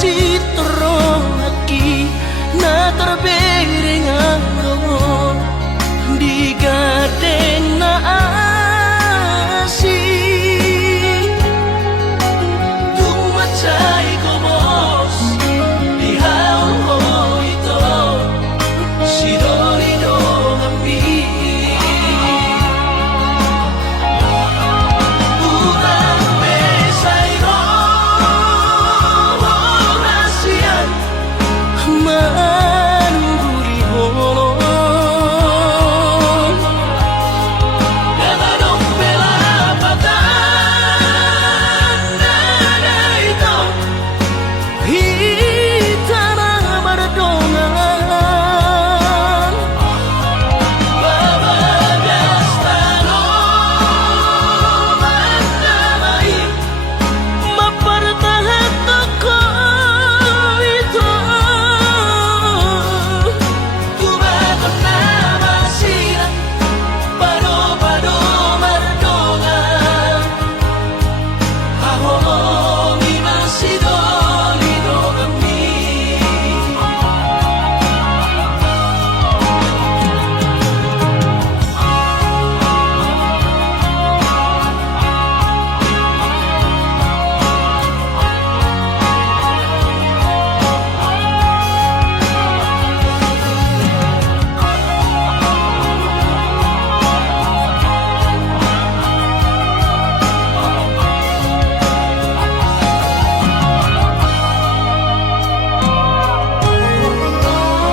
citro lagi na terbering anggo di gaden na asih tumacay ko bos di haul ito si Dorino kami urang besayro rasian manuguri holong ganadong pelapatan nada ito hitana berdongan babagas tanong mandamai mapertahan toko itu tubagon na masira pado-pado mardongan hahomi masih Dorino kami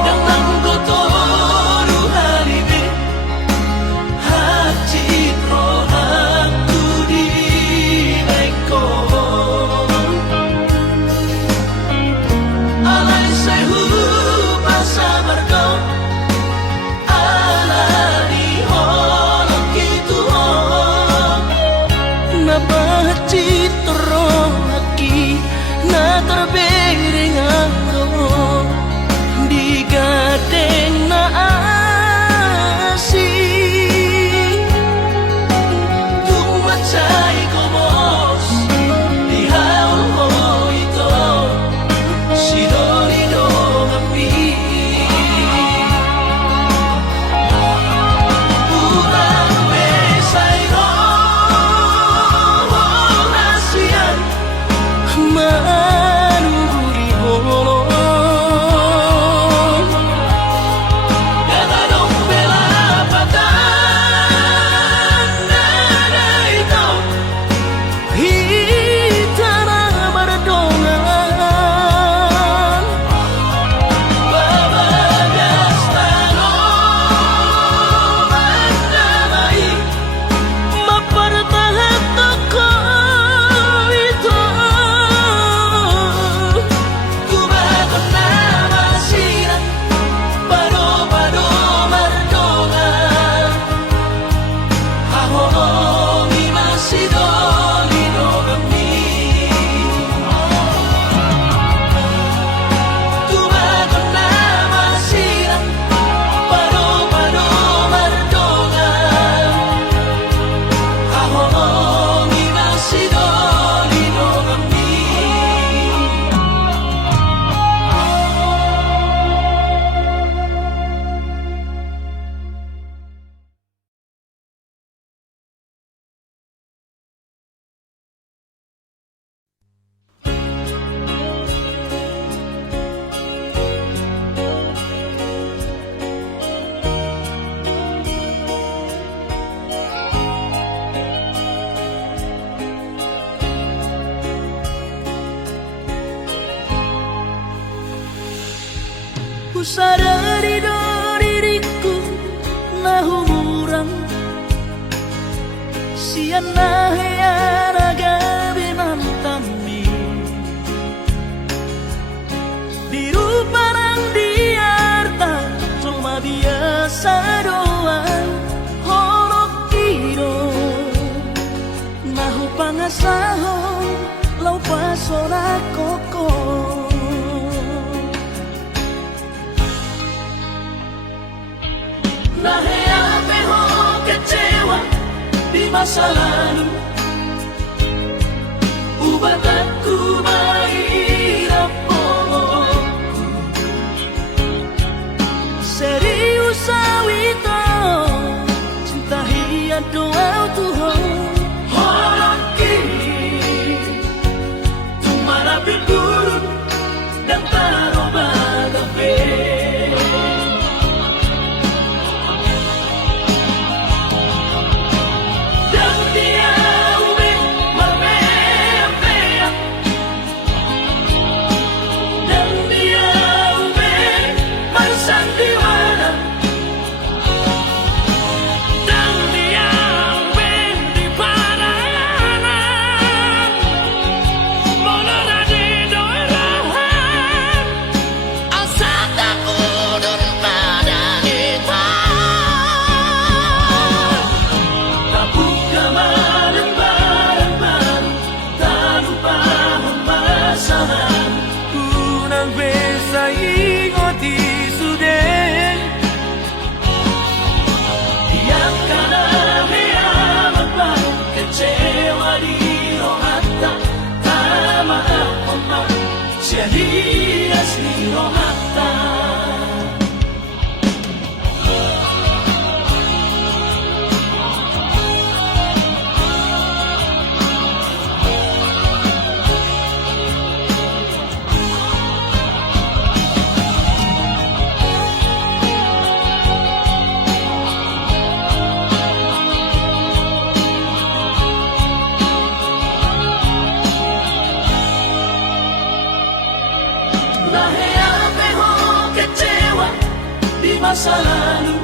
Datang kotoru halibe hak citro hakku di baikon alai sehu pasabar kau ala di holong gitu napa citro lagi na terbering anggo di gaden na asih tumacay ko bos di haul ito si Dorino kami urang besayro rasian manuguri holong ganadong pelapatan nada ito hitana berdongan babagas tanong mandamai mapertahan toko itu tubagon na masira pado-pado mardongan hahomi masih Dorino kami tubagon na masira pado-pado mardongan hahomi masih Dorino kami ku sadari do diriku na humurang sian na heyana gabi mantami biru parang diarta cuma biasa doang horok kiro nahu pangasahon lau pasora koko kecewa di masa lalu, ubah aku mahirap ono sia-sia siro hatta. Masa lalu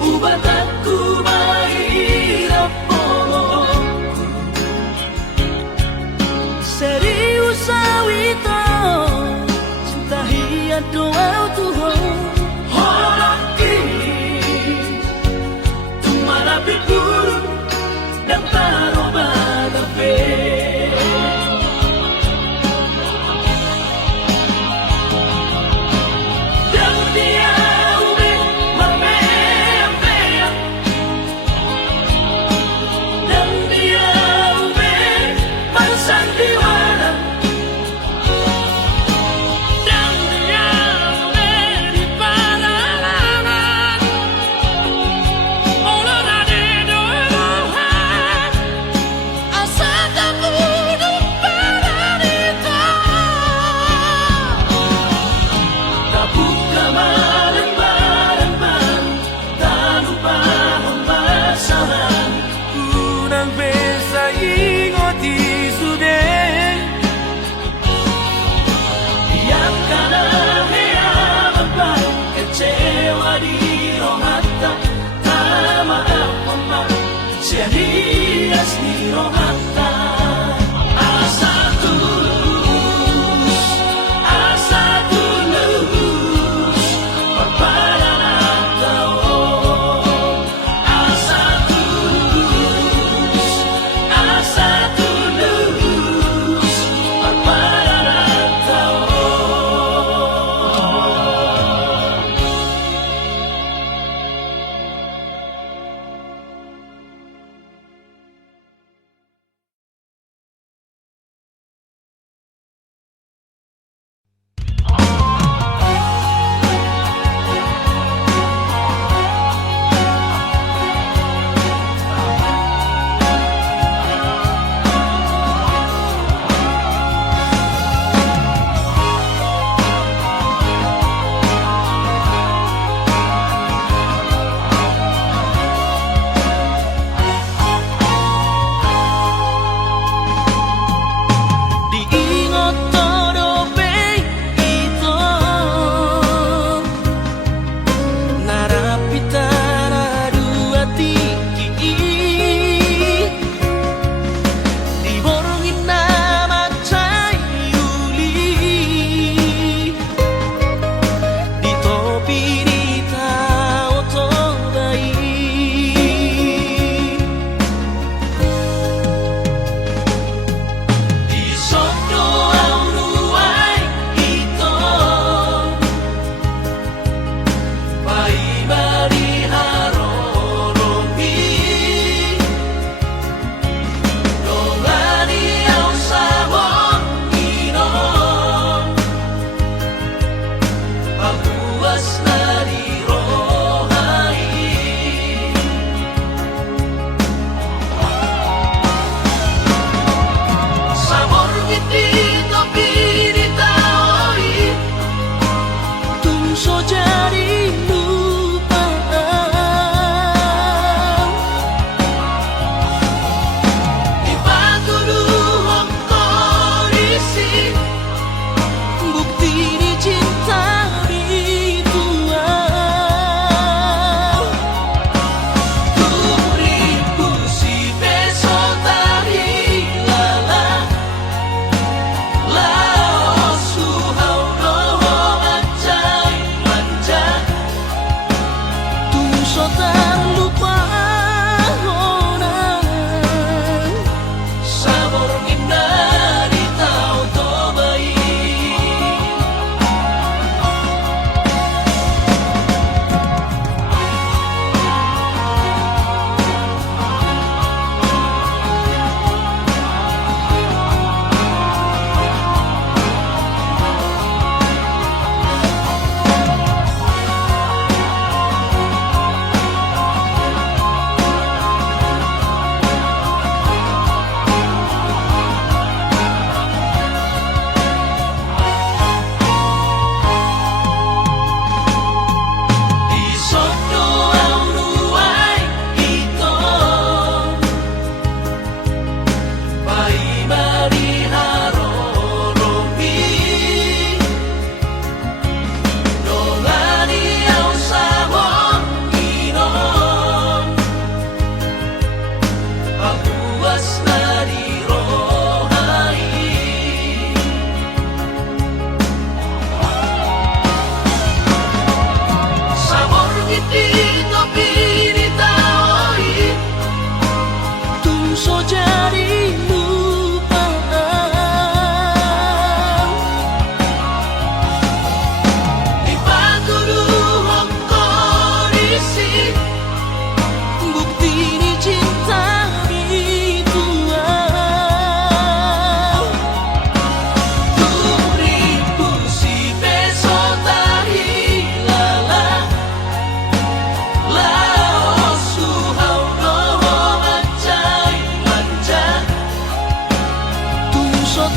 ubat aku mahirap polongku serius awito cinta hiat doa Tuhan horok kini tumarapi buruk dan taroba tapi Sandiwara dan dia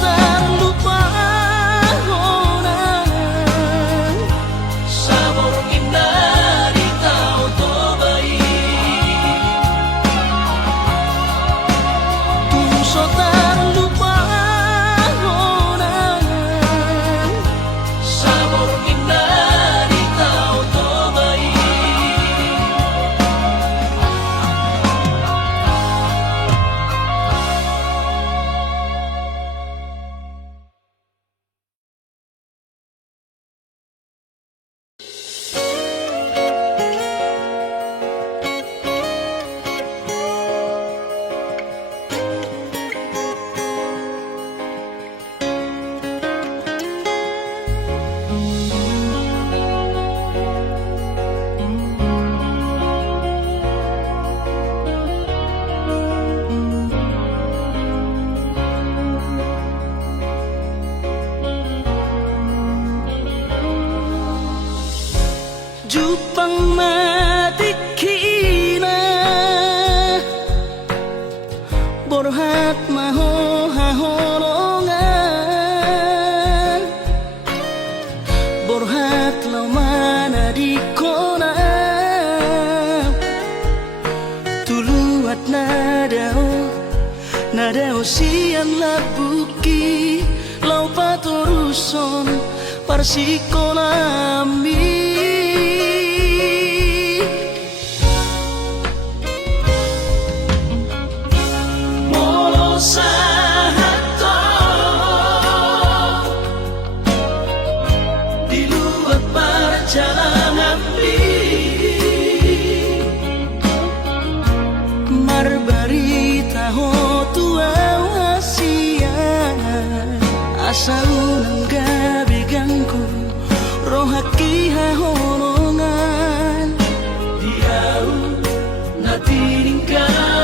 tak lupa honang sabor indah di tau tobai tuso tak lupa honang sabor indah di tau tobai Jupang matikina borhat maho haholongan borhat laumana di kona tuluat nadao sian labuki lau patoruson parsikolami sahato di luar perjalanan marbarita ho tua asia asa unang gabi gangku rohaki hahonongan diau na tininggal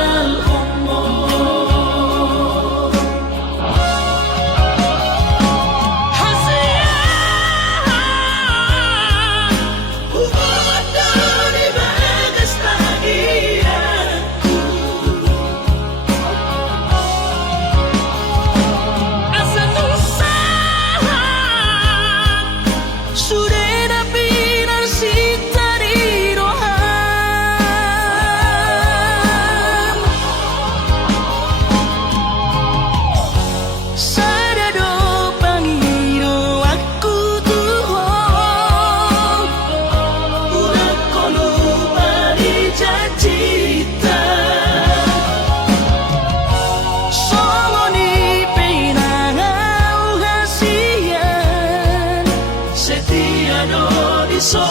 so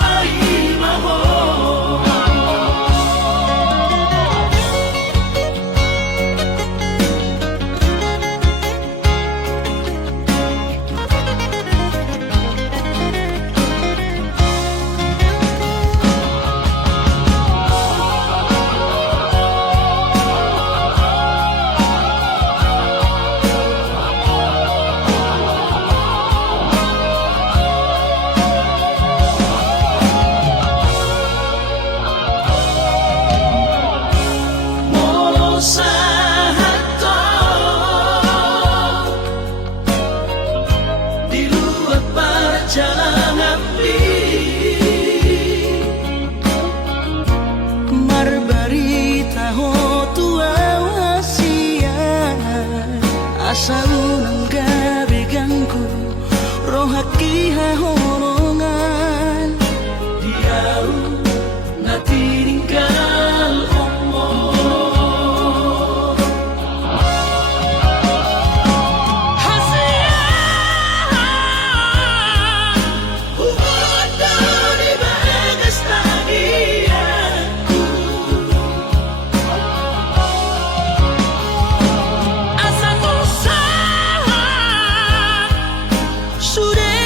ai maho sahato di luar perjalanan marbarita ho tua asia asa unang gabi gangku rohaki hahonongan diau na tininggal Sudah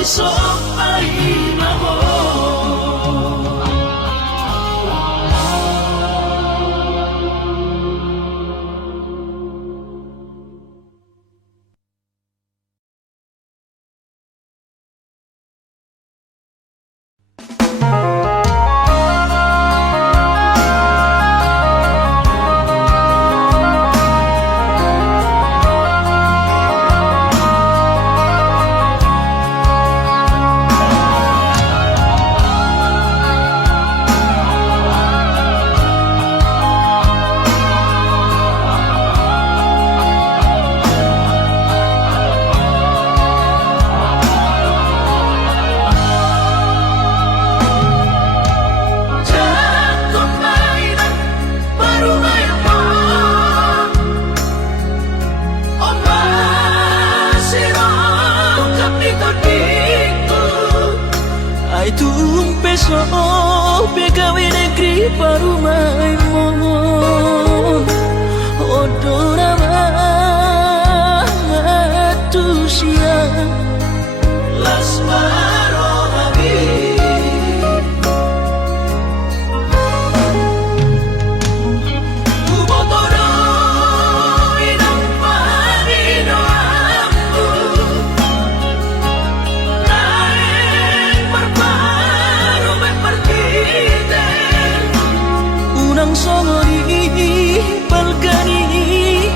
isok pahinahon. Pegawai negeri Parumai Momon Odora Matusia Lasmaro Habib Kubotoro Inang Parino Ambu Naeng Parparo Unang songori balkani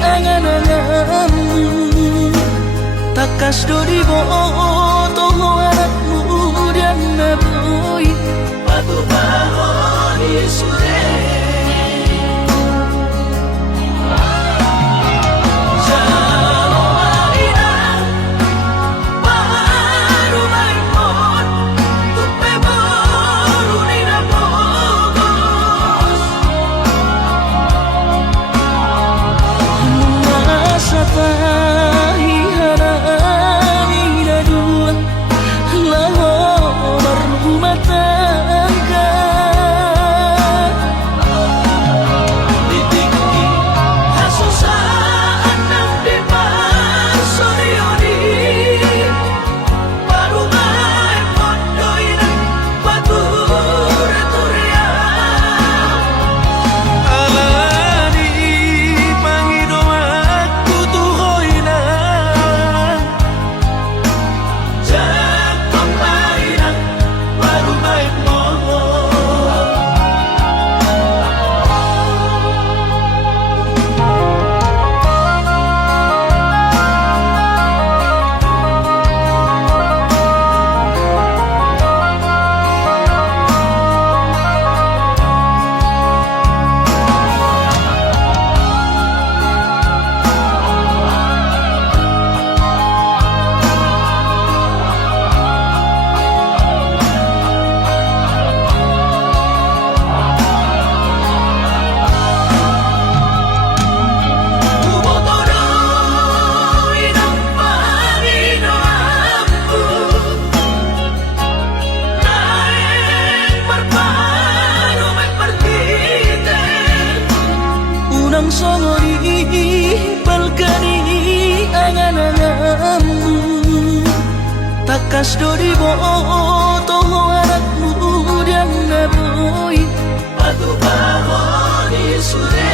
angan-angan takas dori boto anakmu dan naboy batu bahon isude takas dori boto anakmu dan naboy batu bahon isude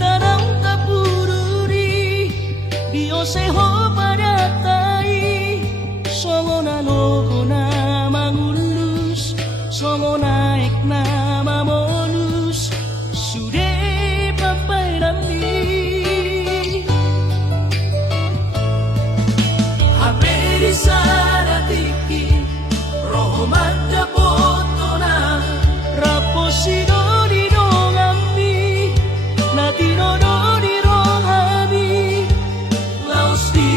tanang kapururi Dios eho padatai Songo na logo na mangulus Songo naik na mamolus Sude papai nami Haperi saratiki Roho mata potona Raposido di dongami Natino do di rohami Laos di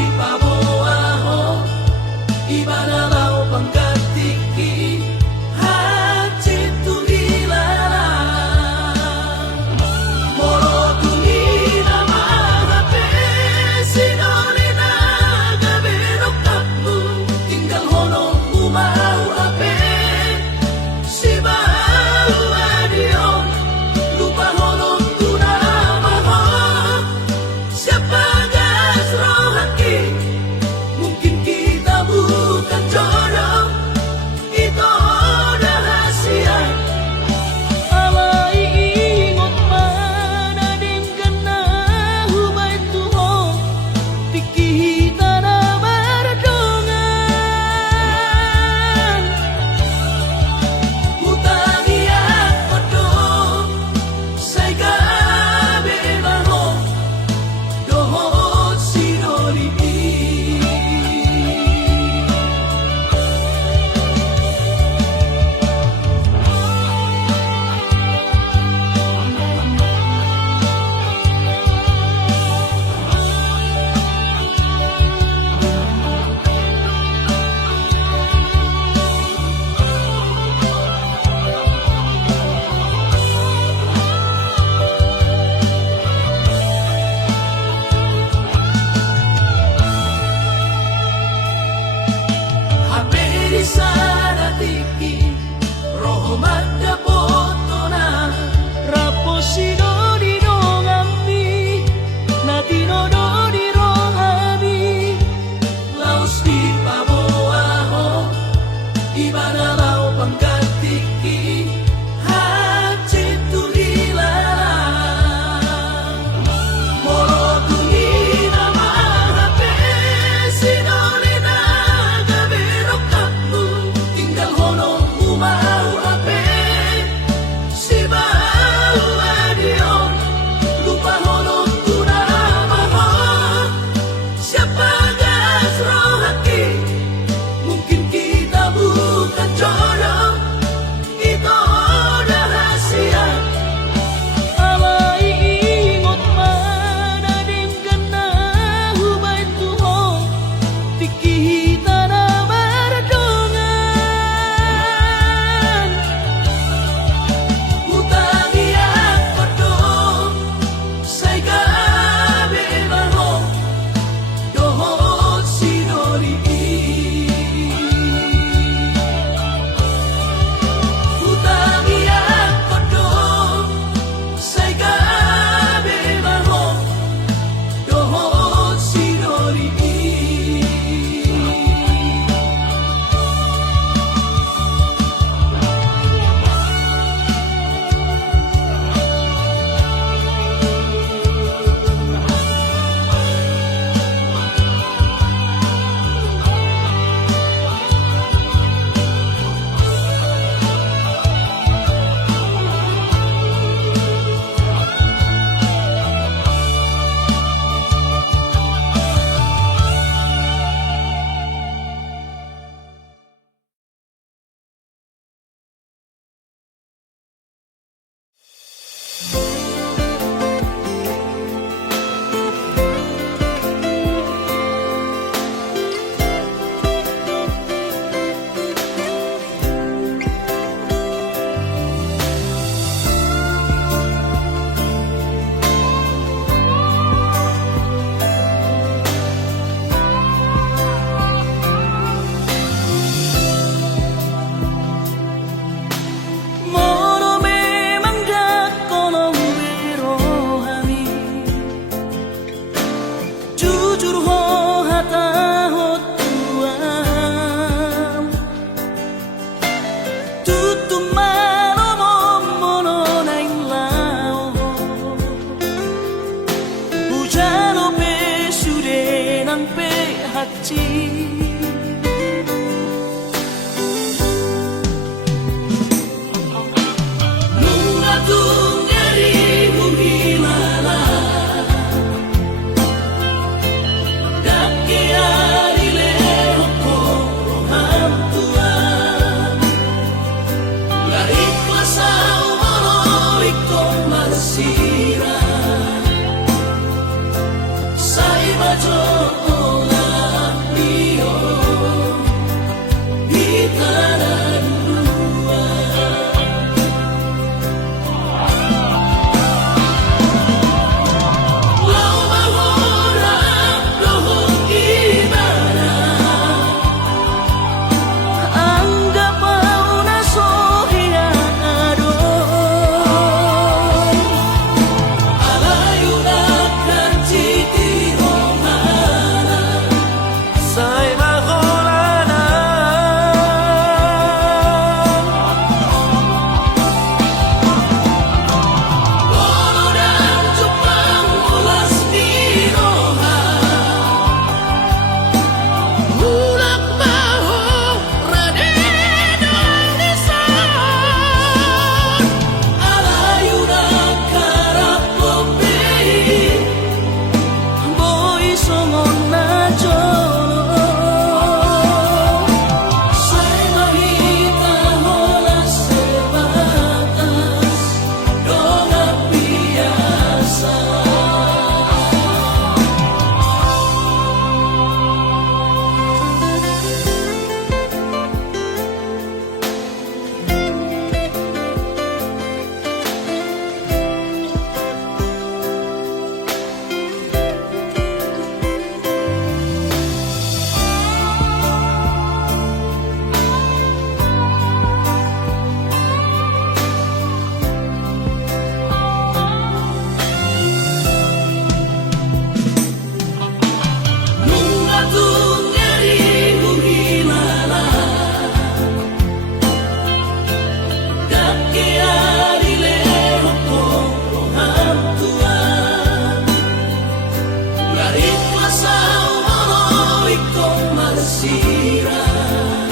tersirat.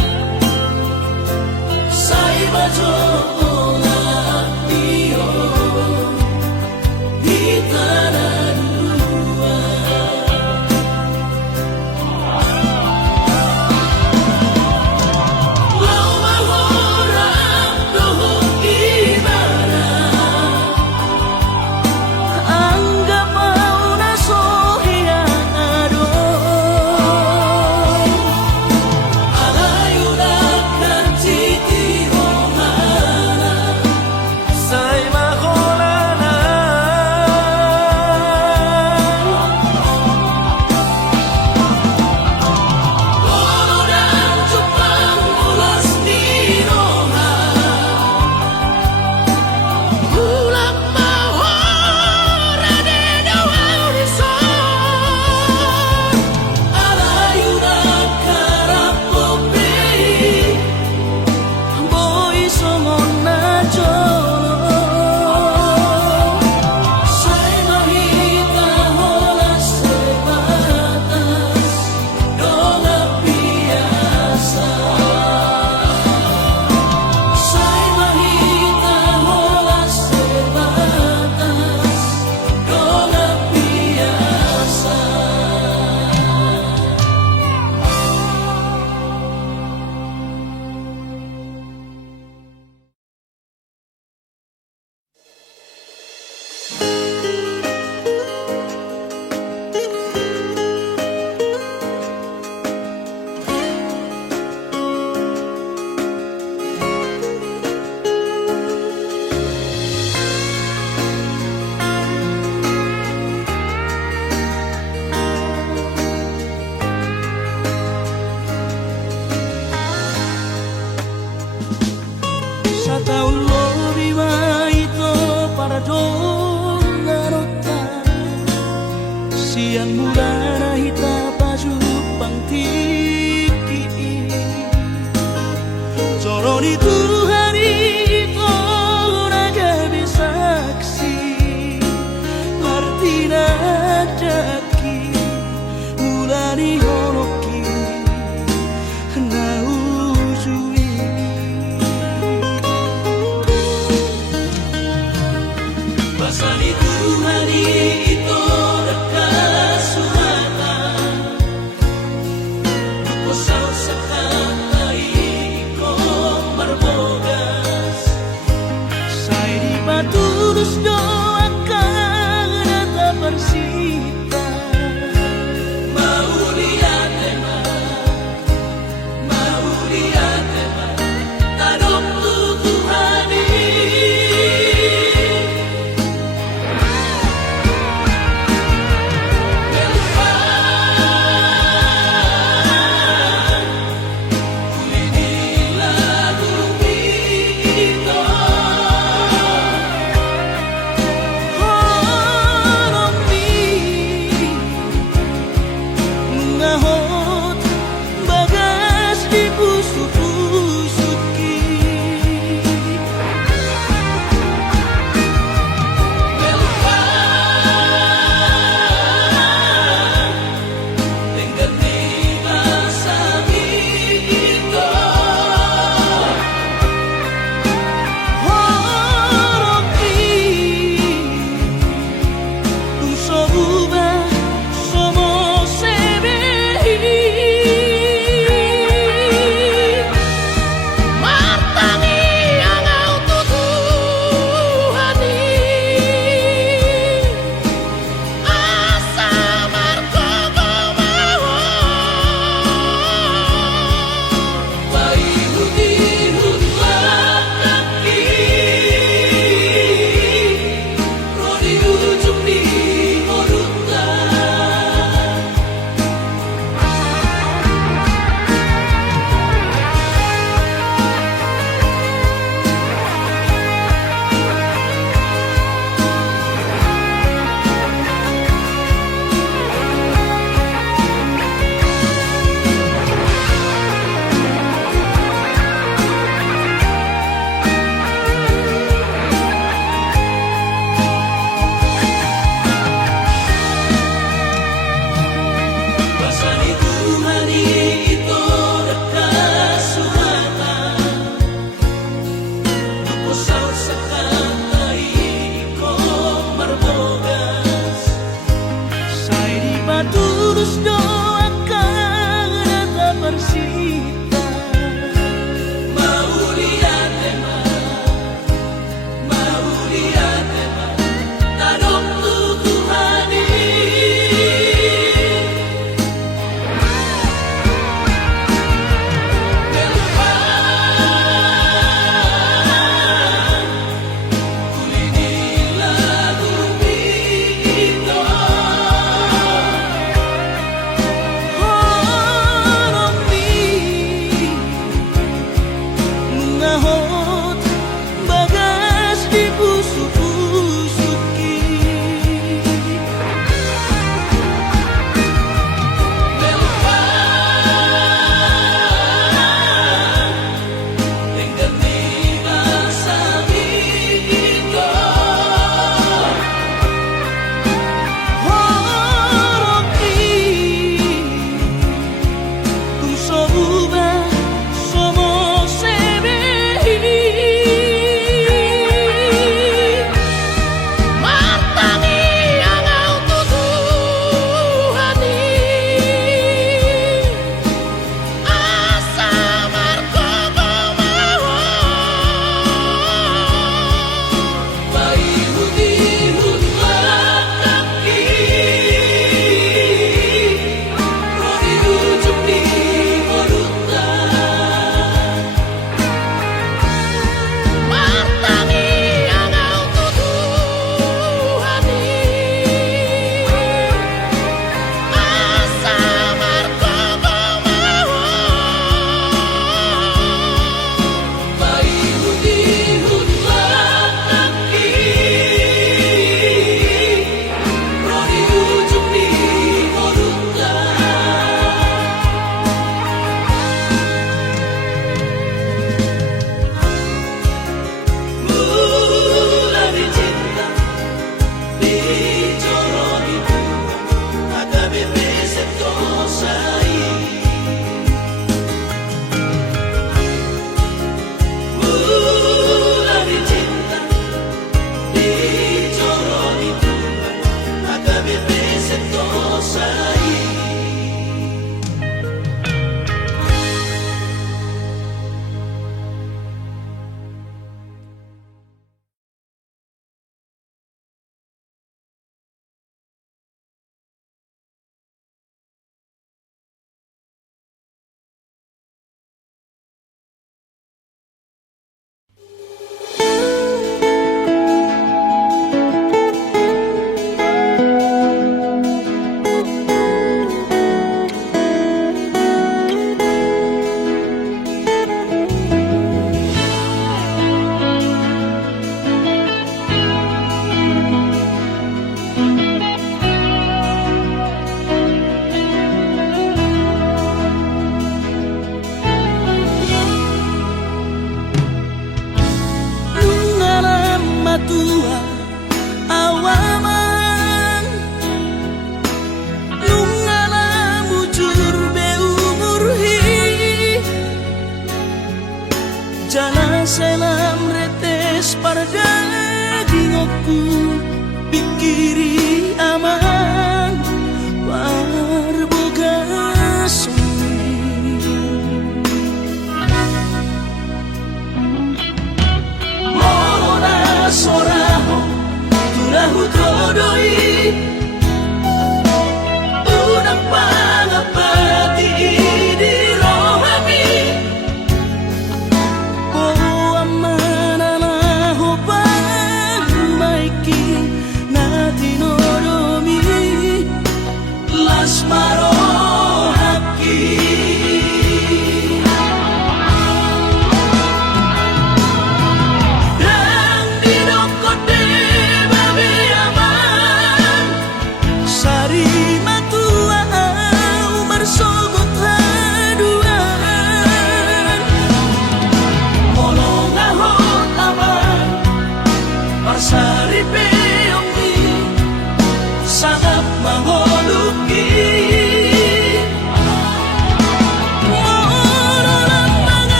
Sai bajo Dio di tanah dua. Lau mahora doho ibadah anggap mau nasohi yang ado alayulah titi rohana sai maholana Bolo dan cupang ulas di roha Ulak mahora de dawau risor alayulah karapope boy somona jolo sai mahita hola sebatas dola biasa sai mahita hola sebatas dola biasa. Sa taon lo viva ito para donna rotta siang mulana hita baju pangtiki Joroni Tuhan itu naga bisaksi artina daki mulani holoki na ujui Basani Tuhan itu dekat suratan Kusau sekatai ko marbogas Sai di patulus doakan data persita Mau lihat tema Tadok Tuhan ngahot bagas di busuk-busuki Melupakan dengan nila sabi ito Horoki kung soba somo sebehi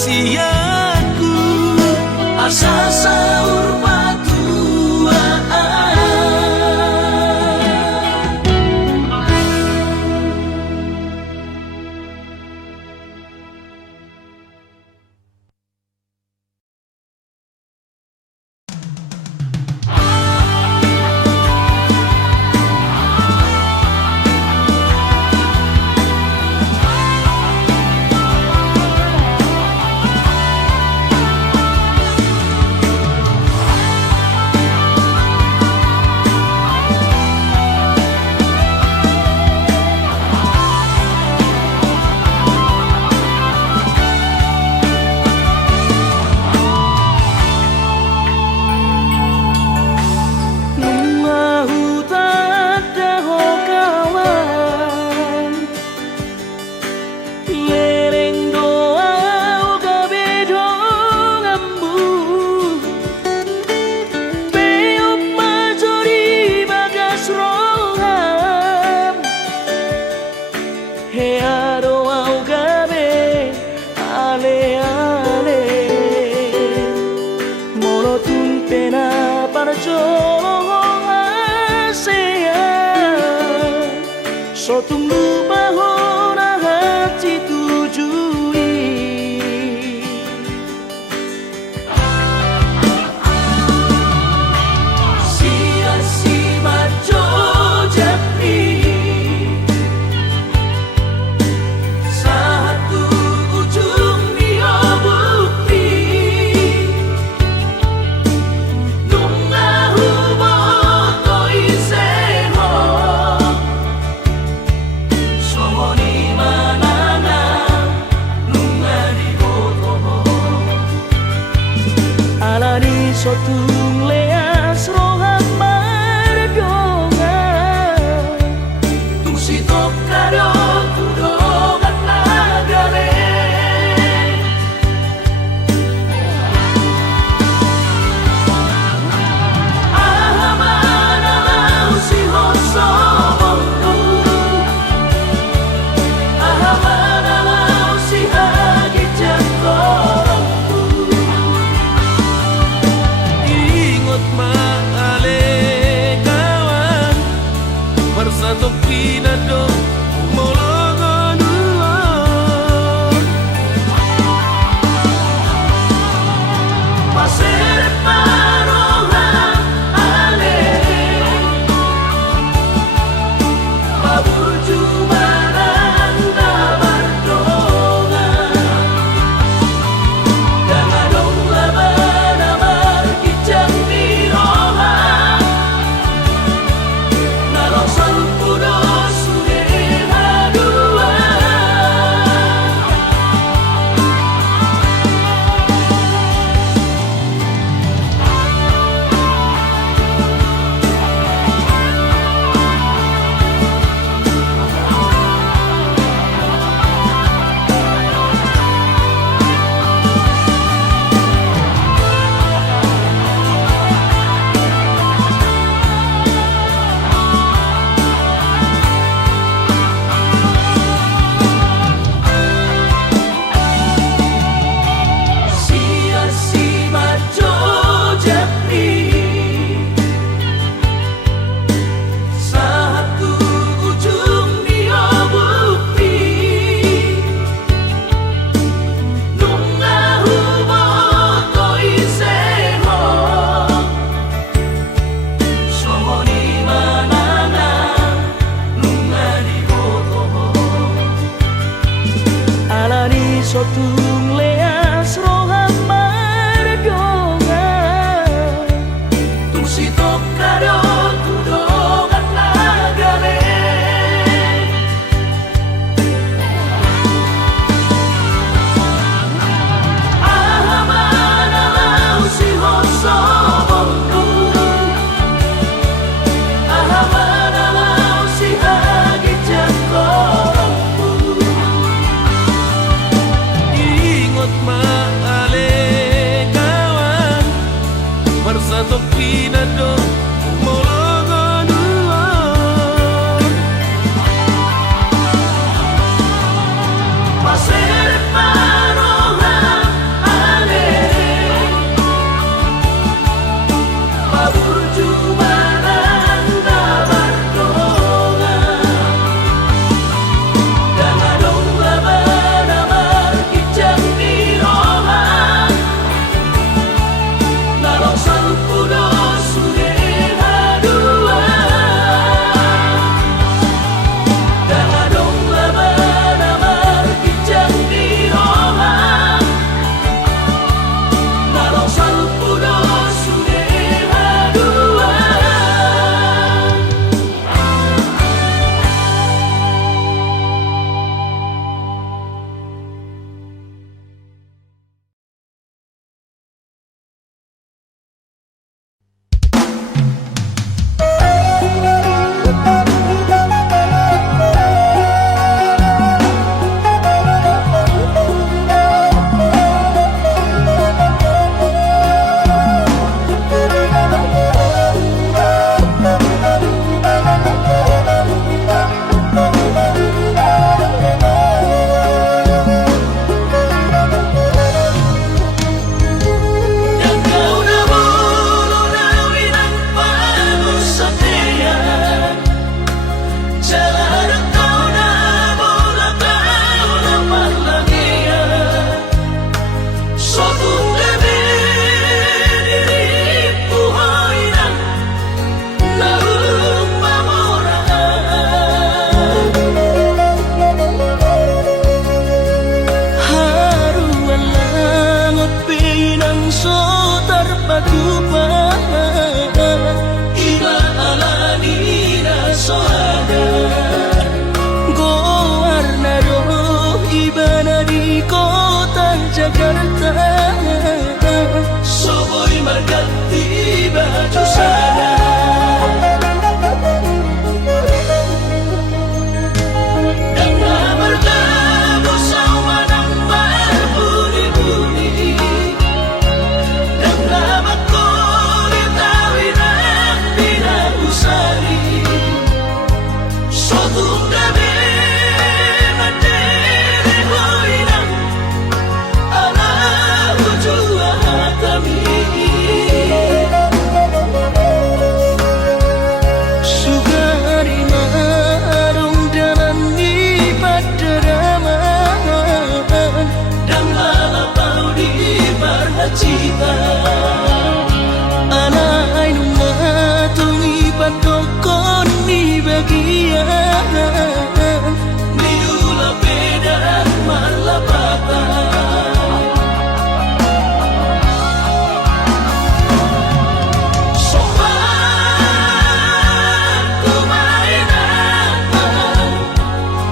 rahasiaku asa saur patuaan. Sotum lupa hona hati tujui Sia-si maco japi satu ujung dia bukti nungahu boto iseho somoni manana nungari boto alani sotum leas rohan mardonga tusi tokaro tudogat nagare ahamana usi hoso mondu ahamana usi hagi jangkolku ingot maale kawan bersatu pinado molongonuon pasir parohan ale pabuju maranda bardonga dangadong labana markicang miroha nalosang puno suge hadua sia-si maco japi satu ujung dia bukti nungahu boto iseho somoni manana nungari boto alani sotum leas rohan mardonga tusi tokaro tudogat nagare ahamana usi hoso mondu ahamana usi hagi jangkolku Jakarta. Soboy berganti baju sana. Dan bertemu sama nang berbunyi-bunyi. Dan lama kulit awinan tidak usari. Sotung gabe mandiri hoinang. Ala ujua hatami. Sugari marung jalani padaraman. Dan lalapau di Marhacita. Anay nung matungi padokon ni bagian. Niula beda malapatan. Sobat kumainan.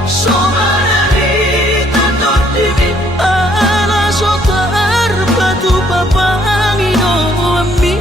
Sobat dari tatot dimi. Ala sotar batu papangino ami.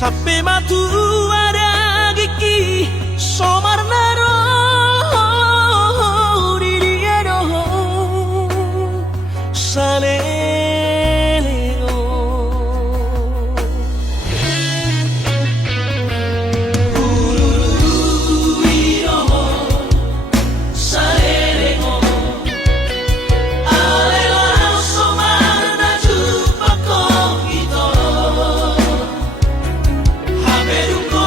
Sape matu ada gigi somarnaro di dia doh saleo Ururiro saleo Alelo somarna jupako ito Haberuko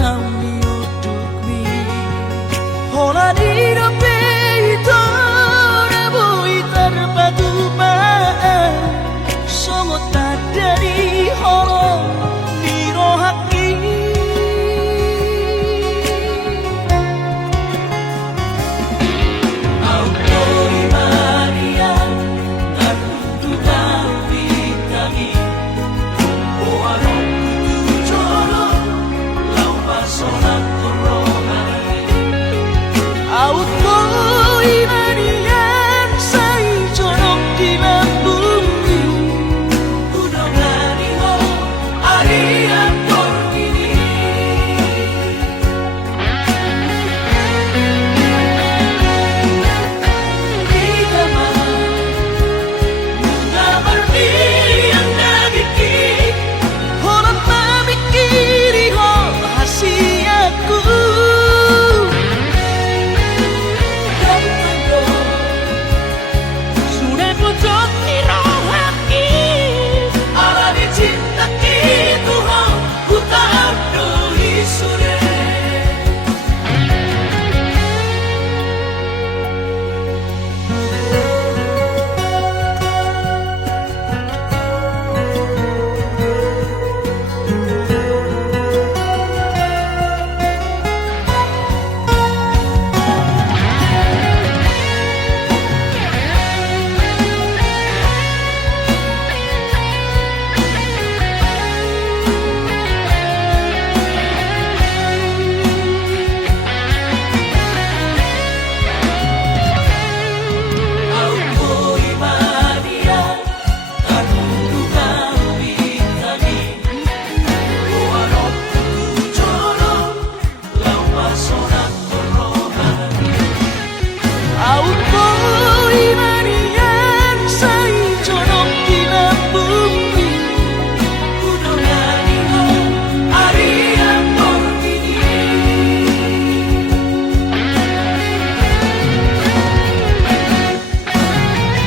não diudukmi Hola di dope itu rabui terpadu-padu Songo tak dari holo di rohaki Autori Maria Tantu Gawi Kami Oano Jolo Lau Pasona Rohani Auto imanian sai jorok di bumi Udongani Ho Aria Porvini Kita mah Nunga berbiang nagiki Horat mamikiri ho hasiaku Gantando Sudah pojok di rohaki Ala dicinta gitu ho Ku tak abdui sure Autori Maria Tantu Gawi Kami Oano Jolo Lau Pasona Rohani Auto imanian sai jorok di bumi Udongani Ho Aria Porvini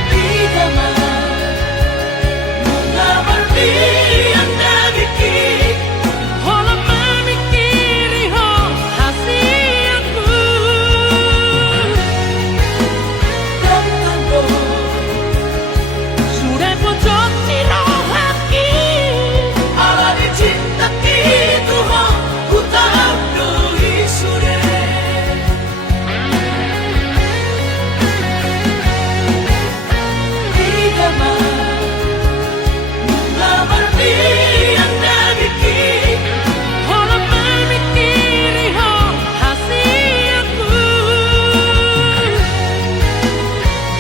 Kita mah Nunga berbiang nagiki Horat mamikiri ho hasiaku Gantando Sudah pojok di rohaki Ala dicinta gitu ho Ku tak abdui sure Kita mah Nunga berbiang nagiki Horat mamikiri ho hasiaku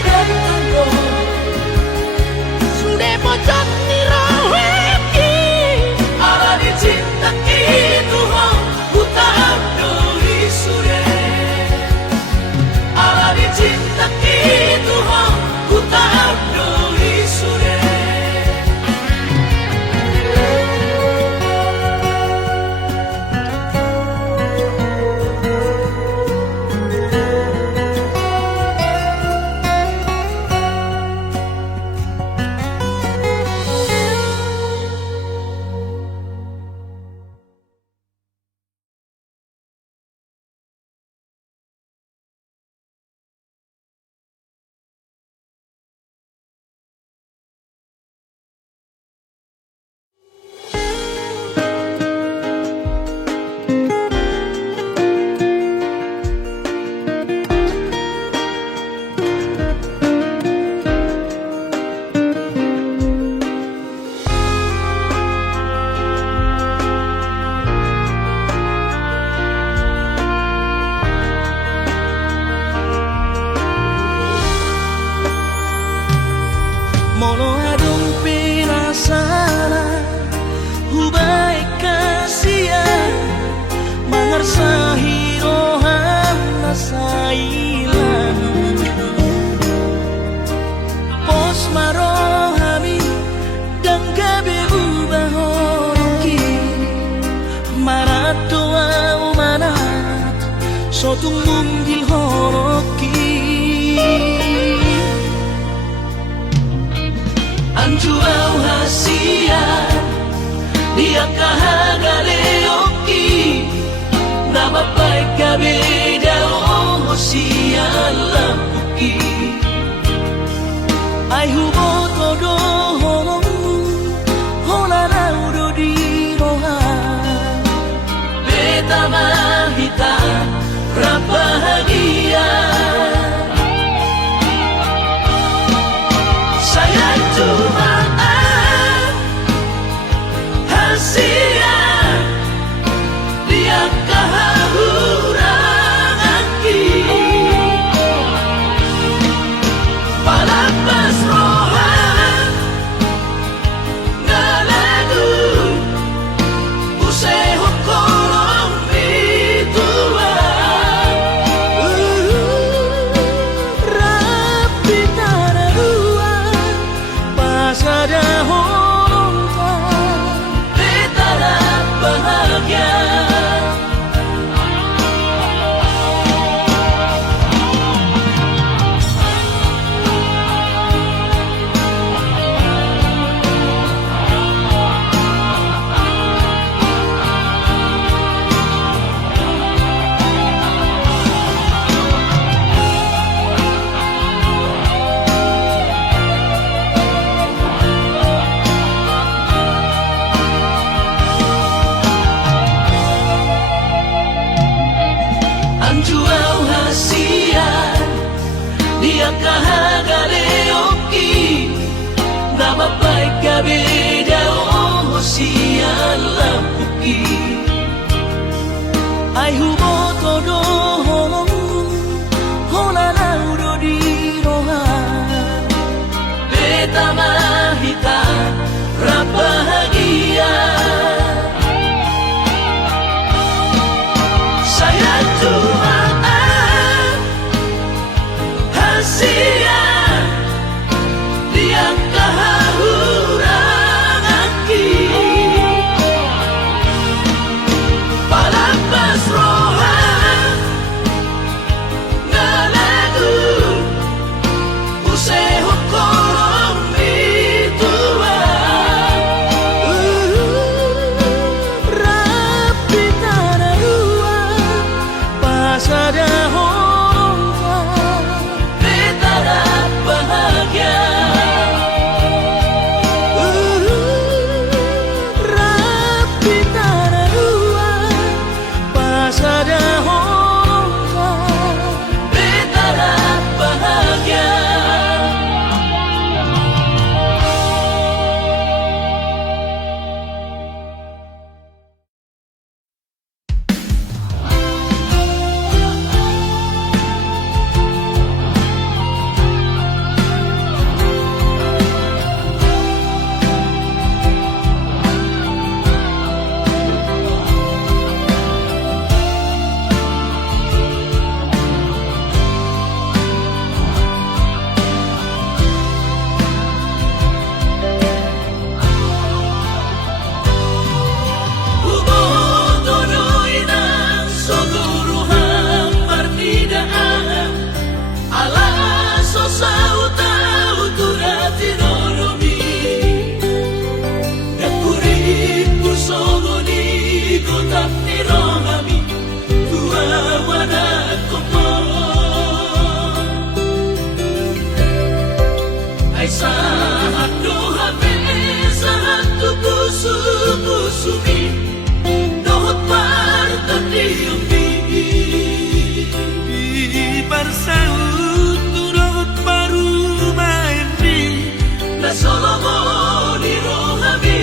Gantando Sudah pojok di rohaki Ala dicinta gitu ho Ku tak abdui sure Ala dicinta gitu ho Ku tak abdui sure Mono adong pirasana Hubai kasihan Mangarsahi rohan nasailan Pos marohami Dan gabe ubahoroki Maratoa umanat Sotung munggil horoki Anjuau hasia Dia kahagale oki kabeda o siya lampuki ai hubo todo holong hola laudo di roha beta mahita rabahagia saya cuma hasia dia kahuranganki palapas rohan ngalagu useho kolong bitua rapi tararua pasada holongka betara bahagia anjuau hasia dia kahagaleoki nama baik kabeda o sia lampuki ai hubo todo holong hola laudo di roha beta mahita rabahagia saya cuma hasia dia kahuranganki palapas rohan ngalagu useho kolong bitua rapi tararua pasada holongka betara bahagia rapi tararua pasada holongka betara bahagia saat doha saat tuku sumi dohot parta diumbi di barsaut turut baru main di la solo di rohabi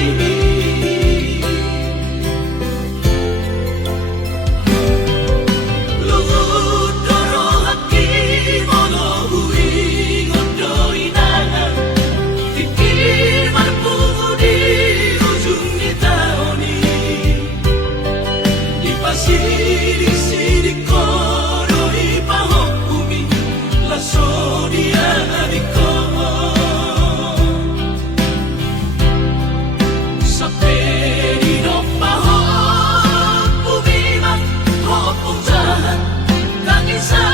luhut doro haki mono hui ngodoina fikir marpu di ujung di tahoni di pasir di sini kono di pahok bumi la sodia di kono sampai di no pahok bumi mah hopung jahat kangin sa